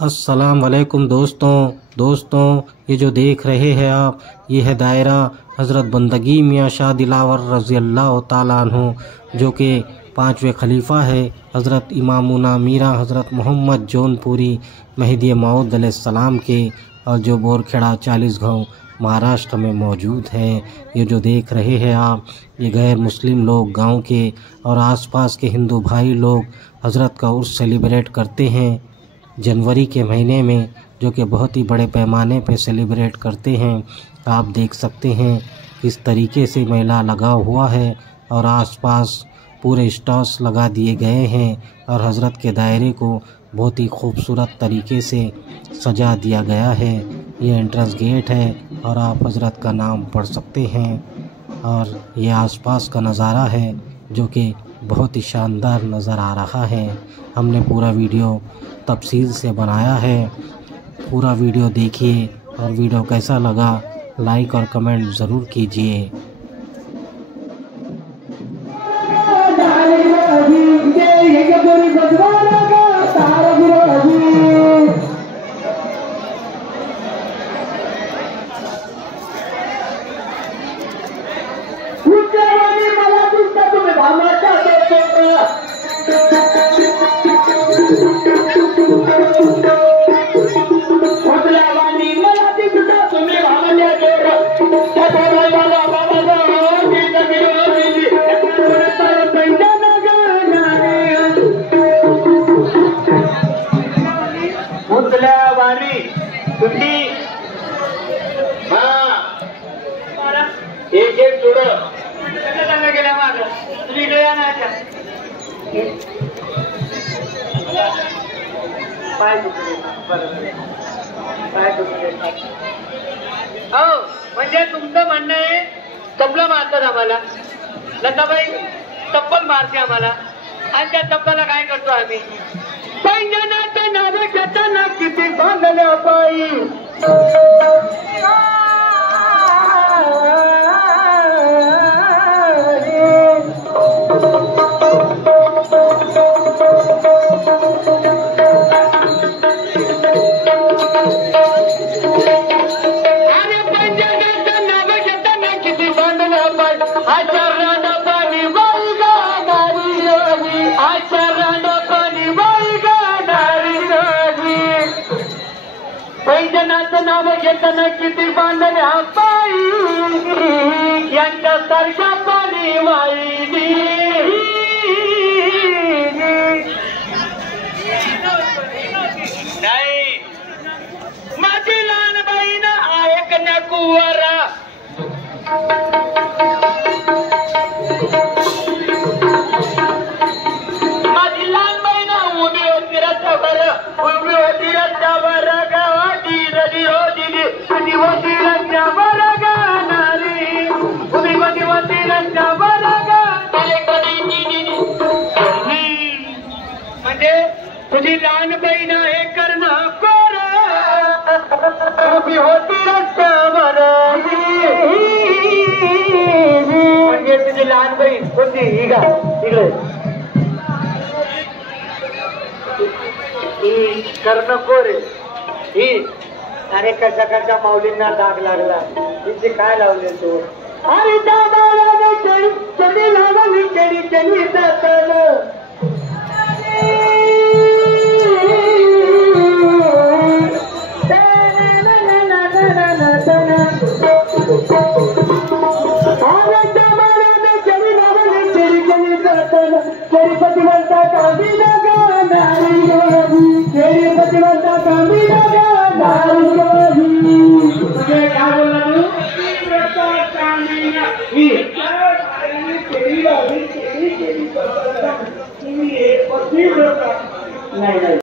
अस्सलाम वालेकुम दोस्तों ये जो देख रहे हैं आप, ये है दायरा हज़रत बंदगी मियाँ शाह दिलावर रज़ी अल्लाह ताला अन्हु, जो कि 5वें खलीफा है हज़रत इमामुना मीरा हज़रत मोहम्मद जौनपुरी मेहदी मौऊद अलैहिस्सलाम के, और जो बोरखेड़ा 40 गाँव महाराष्ट्र में मौजूद है। ये जो देख रहे हैं आप, ये गैर मुस्लिम लोग गांव के और आसपास के हिंदू भाई लोग हज़रत का उर्स सेलिब्रेट करते हैं जनवरी के महीने में, जो कि बहुत ही बड़े पैमाने पे सेलिब्रेट करते हैं। आप देख सकते हैं किस तरीके से मेला लगा हुआ है और आसपास पूरे स्टॉल्स लगा दिए गए हैं और हज़रत के दायरे को बहुत ही खूबसूरत तरीके से सजा दिया गया है। ये एंट्रेंस गेट है और आप हज़रत का नाम पढ़ सकते हैं। और ये आसपास का नज़ारा है जो कि बहुत ही शानदार नज़र आ रहा है। हमने पूरा वीडियो तफसील से बनाया है, पूरा वीडियो देखिए और वीडियो कैसा लगा लाइक और कमेंट ज़रूर कीजिए। एक एक जोड़ म्हणजे तुमचं म्हणणं आहे तबला मारतात आम्हाला, लताबाई तब्बल मारते आम्हाला, आणि त्या तब्बला काय करतो आम्ही? पैंजनाचं नाव घेताना किती बांधल्या पायी, पैंजनाचं नाव घेताना किती बांधल्या पायी, यांच्या सारख्या पाणी वाईली. नाही माझी लहान बहीण ऐक न कुवारा, माझी लहान बहीण उभी होती रस्त्यावर, उभी होती रस्त्यावर म्हणजे तुझी लहान बहीण हे करणं कोर, उभी होती रस्त्यावर. म्हणजे तुझी लहान बहीण कोणती? ही का इकडे ही करणं कोर ही. अरे कशा कशा माऊलींना डाग लागला, तिचे काय लावले तू? अरे दादा चली लावली केली केली जाताना, पतिवंता कामी पतिवंता कामी तुझे काय बोलला तू? नाही